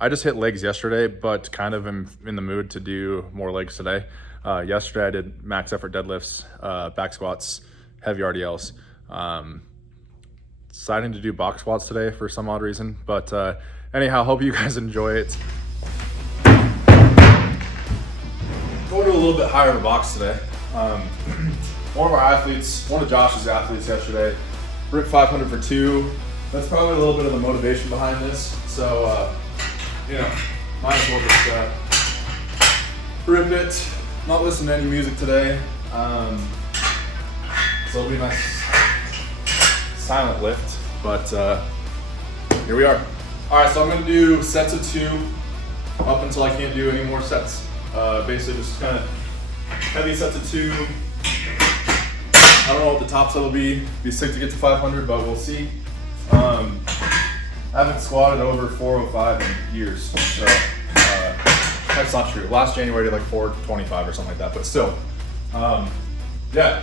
I just hit legs yesterday, but kind of am in the mood to do more legs today. Yesterday I did max effort deadlifts, back squats, heavy RDLs. Deciding to do box squats today for some odd reason, but anyhow, hope you guys enjoy it. Going to a little bit higher of a box today. One of Josh's athletes yesterday ripped 500 for 2. That's probably a little bit of the motivation behind this. So, might as well just rip it. Not listen to any music today. So it'll be a nice silent lift, but here we are. All right, so I'm gonna do sets of 2 up until I can't do any more sets. Basically just kind of heavy sets of 2. I don't know what the top set will be. Be sick to get to 500, but we'll see. I haven't squatted over 405 in years, so that's not true. Last January I did like 425 or something like that, but still. Yeah.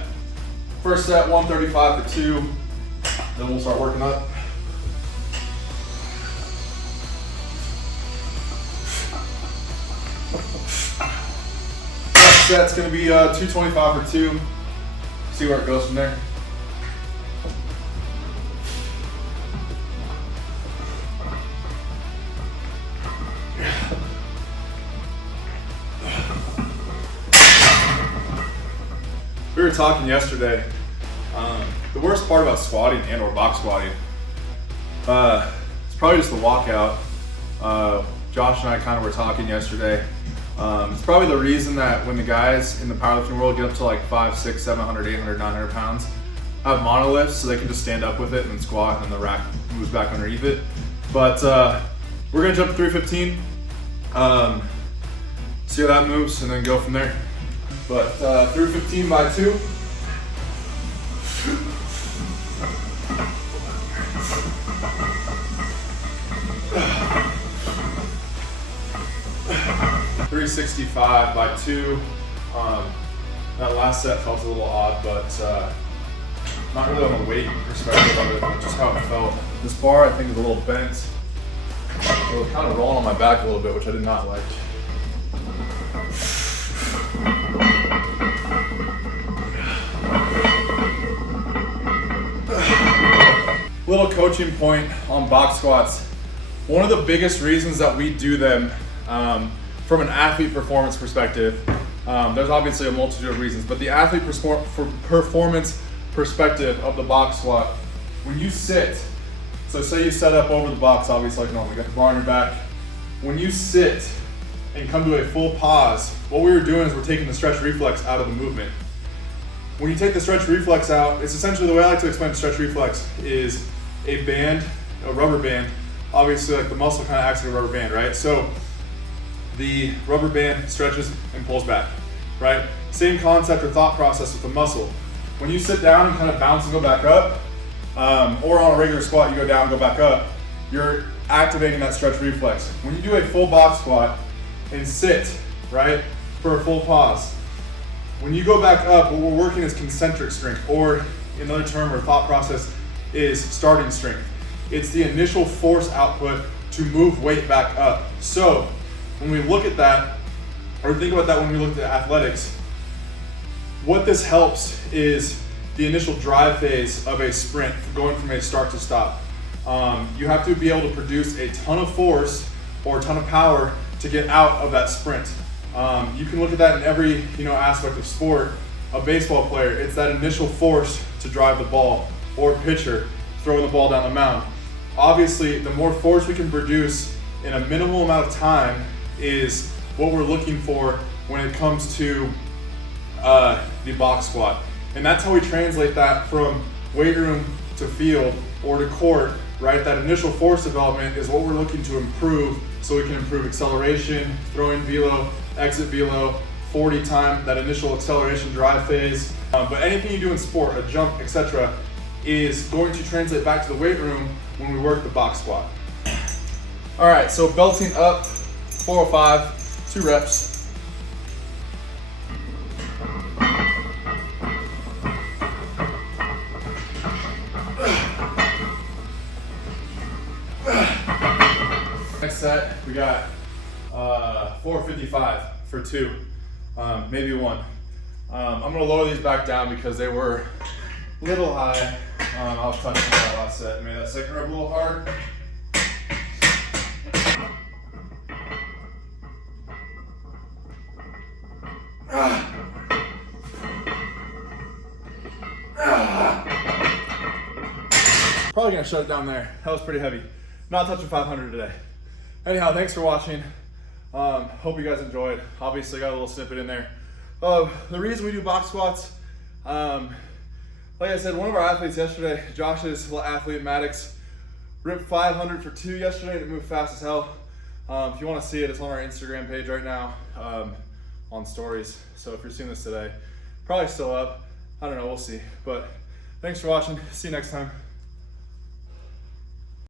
First set, 135 for 2. Then we'll start working up. Next set's gonna be 225 for 2. See where it goes from there. We were talking yesterday. The worst part about squatting and or box squatting, it's probably just the walkout. Josh and I kind of were talking yesterday. It's probably the reason that when the guys in the powerlifting world get up to like 500, 600, 700, 800, 900 pounds, have monolifts so they can just stand up with it and then squat and then the rack moves back underneath it. But we're gonna jump to 315, see how that moves and then go from there. But 315 by 2. $365 by 2. That last set felt a little odd, but not really on the weight perspective of it, but just how it felt. This bar I think is a little bent. It was kind of rolling on my back a little bit, which I did not like. Little coaching point on box squats. One of the biggest reasons that we do them from an athlete performance perspective, there's obviously a multitude of reasons, but the athlete performance perspective of the box squat, when you sit, so say you set up over the box, obviously like normal, you got the bar on your back. When you sit and come to a full pause, what we were doing is we're taking the stretch reflex out of the movement. When you take the stretch reflex out, it's essentially the way I like to explain stretch reflex is a band, a rubber band. Obviously, like the muscle kind of acts like a rubber band, right? So the rubber band stretches and pulls back, right? Same concept or thought process with the muscle. When you sit down and kind of bounce and go back up, or on a regular squat, you go down and go back up, you're activating that stretch reflex. When you do a full box squat and sit, right, for a full pause, when you go back up, what we're working is concentric strength, or another term or thought process is starting strength. It's the initial force output to move weight back up. So when we look at that, or think about that when we look at athletics, what this helps is the initial drive phase of a sprint, going from a start to stop. You have to be able to produce a ton of force or a ton of power to get out of that sprint. You can look at that in every aspect of sport. A baseball player, it's that initial force to drive the ball, or a pitcher throwing the ball down the mound. Obviously, the more force we can produce in a minimal amount of time is what we're looking for when it comes to the box squat. And that's how we translate that from weight room to field or to court, right? That initial force development is what we're looking to improve so we can improve acceleration, throwing velo, exit velo, 40 time, that initial acceleration drive phase. But anything you do in sport, a jump, etc., is going to translate back to the weight room when we work the box squat. All right, so belting up, 405, 2 reps. Next set, set, we got 455 for 2, maybe 1. I'm gonna lower these back down because they were a little high. I was touching that last set. Made that second rep a little hard. Probably gonna shut it down there. That was pretty heavy. Not touching 500 today. Anyhow, thanks for watching. Hope you guys enjoyed. Obviously got a little snippet in there. The reason we do box squats, like I said, one of our athletes yesterday, Josh's athlete Maddox, ripped 500 for 2 yesterday and it moved fast as hell. If you want to see it, it's on our Instagram page right now, on stories. So if you're seeing this today, probably still up. I don't know, we'll see. But thanks for watching. See you next time.